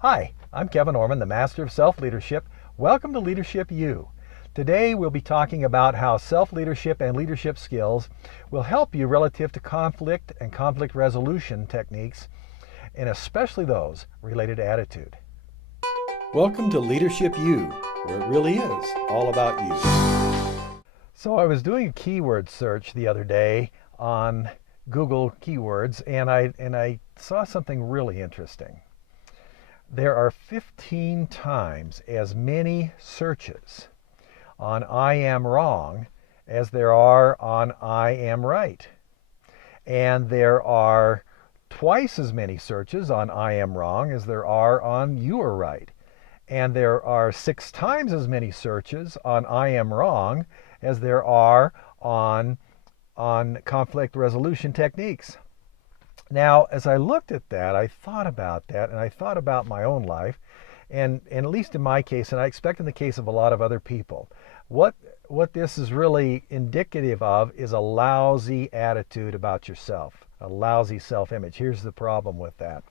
Hi, I'm Kevin Orman, the Master of Self-Leadership. Welcome to Leadership U. Today we'll be talking about how self-leadership and leadership skills will help you relative to conflict and conflict resolution techniques, and especially those related to attitude. Welcome to Leadership U, where it really is all about you. So I was doing a keyword search the other day on Google Keywords, and I saw something really interesting. There are 15 times as many searches on I am wrong as there are on I am right. And there are twice as many searches on I am wrong as there are on you are right. And there are 6 times as many searches on I am wrong as there are on conflict resolution techniques. Now, as I looked at that, I thought about that, and I thought about my own life, and at least in my case, and I expect in the case of a lot of other people, what this is really indicative of is a lousy attitude about yourself, a lousy self-image. Here's the problem with that.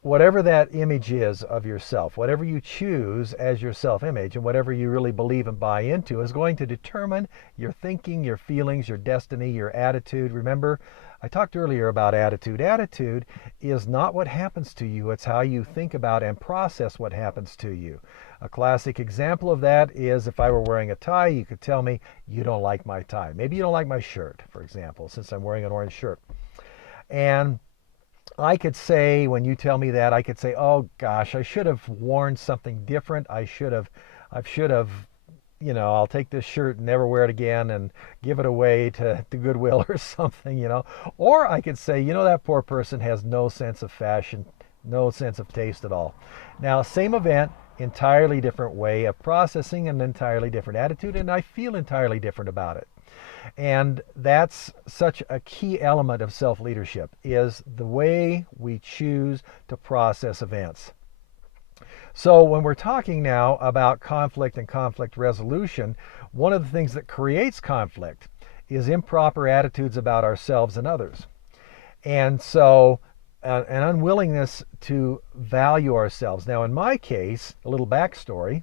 Whatever that image is of yourself, whatever you choose as your self-image, and whatever you really believe and buy into is going to determine your thinking, your feelings, your destiny, your attitude. Remember, I talked earlier about attitude. Attitude is not what happens to you, it's how you think about and process what happens to you. A classic example of that is if I were wearing a tie, you could tell me, you don't like my tie. Maybe you don't like my shirt, for example, since I'm wearing an orange shirt. And I could say, when you tell me that, I could say, oh gosh, I should have worn something different. I should have, I'll take this shirt and never wear it again and give it away to Goodwill or something. Or I could say, that poor person has no sense of fashion, no sense of taste at all. Now, same event, entirely different way of processing, an entirely different attitude, and I feel entirely different about it. And that's such a key element of self-leadership, is the way we choose to process events. So when we're talking now about conflict and conflict resolution, one of the things that creates conflict is improper attitudes about ourselves and others. And so an unwillingness to value ourselves. Now, in my case, a little backstory,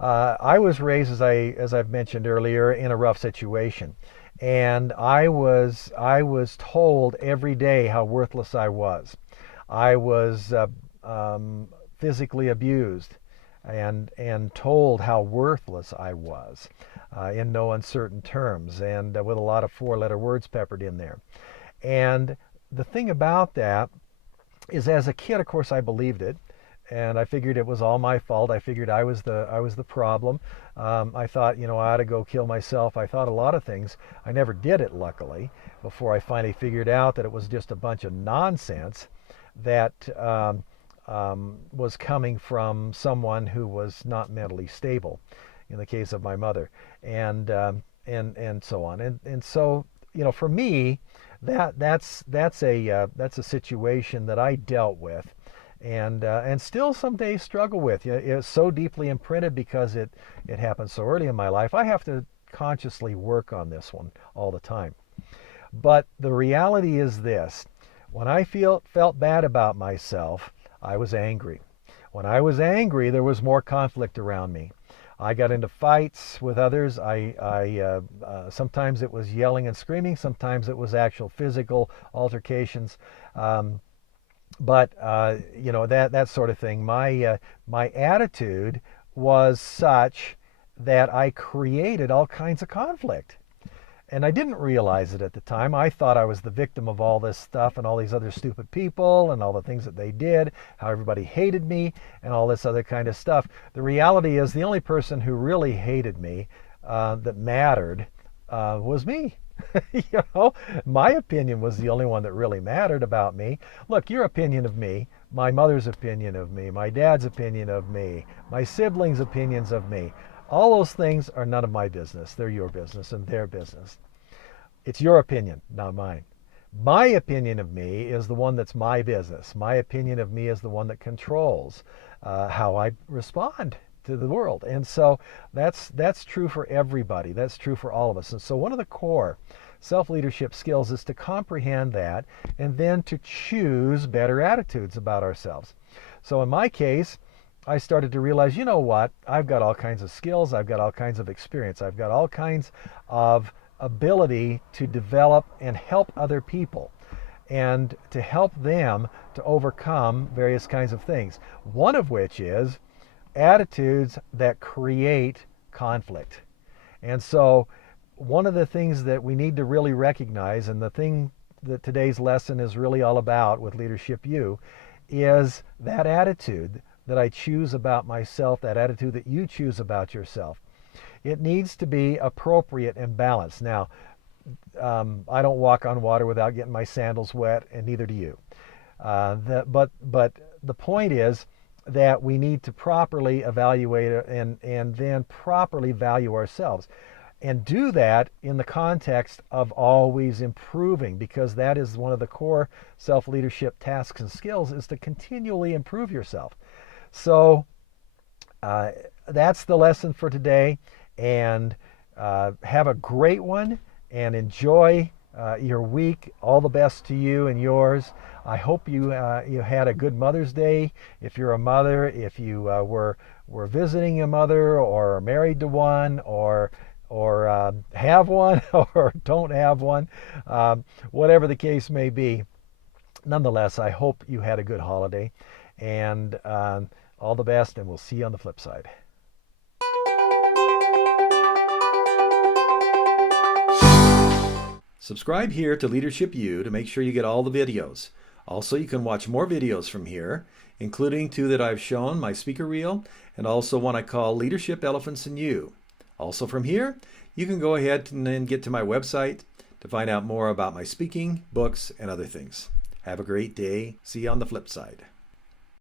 I was raised, as I've mentioned earlier, in a rough situation, and I was told every day how worthless I was. I was physically abused, and told how worthless I was, in no uncertain terms, and with a lot of 4-letter words peppered in there. And the thing about that is, as a kid, of course, I believed it. And I figured it was all my fault. I figured I was the problem. I thought, I ought to go kill myself. I thought a lot of things. I never did it, luckily, before I finally figured out that it was just a bunch of nonsense that was coming from someone who was not mentally stable, in the case of my mother, and so on. And so, for me, that's a situation that I dealt with. And still some days struggle with. It's so deeply imprinted because it happened so early in my life. I have to consciously work on this one all the time. But the reality is this: when I felt bad about myself, I was angry. When I was angry, there was more conflict around me. I got into fights with others. Sometimes it was yelling and screaming. Sometimes it was actual physical altercations. But that sort of thing. My attitude was such that I created all kinds of conflict, and I didn't realize it at the time. I thought I was the victim of all this stuff and all these other stupid people and all the things that they did, how everybody hated me and all this other kind of stuff. The reality is, the only person who really hated me, that mattered, was me. My opinion was the only one that really mattered about me. Look, your opinion of me, my mother's opinion of me, my dad's opinion of me, my siblings' opinions of me, all those things are none of my business. They're your business and their business. It's your opinion, not mine. My opinion of me is the one that's my business. My opinion of me is the one that controls how I respond to the world. And so that's true for everybody. That's true for all of us. And so one of the core self-leadership skills is to comprehend that and then to choose better attitudes about ourselves. So in my case, I started to realize, you know what, I've got all kinds of skills, I've got all kinds of experience, I've got all kinds of ability to develop and help other people and to help them to overcome various kinds of things. One of which is attitudes that create conflict. And so one of the things that we need to really recognize, and the thing that today's lesson is really all about with Leadership U, is that attitude that I choose about myself, that attitude that you choose about yourself. It needs to be appropriate and balanced. Now, I don't walk on water without getting my sandals wet, and neither do you. But the point is that we need to properly evaluate and then properly value ourselves. And do that in the context of always improving, because that is one of the core self-leadership tasks and skills, is to continually improve yourself. So that's the lesson for today, and have a great one and enjoy your week. All the best to you and yours. I hope you had a good Mother's Day. If you're a mother, if you were visiting a mother or are married to one, or have one or don't have one, whatever the case may be. Nonetheless, I hope you had a good holiday, and all the best, and we'll see you on the flip side. Subscribe here to Leadership U to make sure you get all the videos. Also, you can watch more videos from here, including 2 that I've shown, my speaker reel, and also one I call Leadership Elephants in You. Also from here, you can go ahead and then get to my website to find out more about my speaking, books, and other things. Have a great day. See you on the flip side.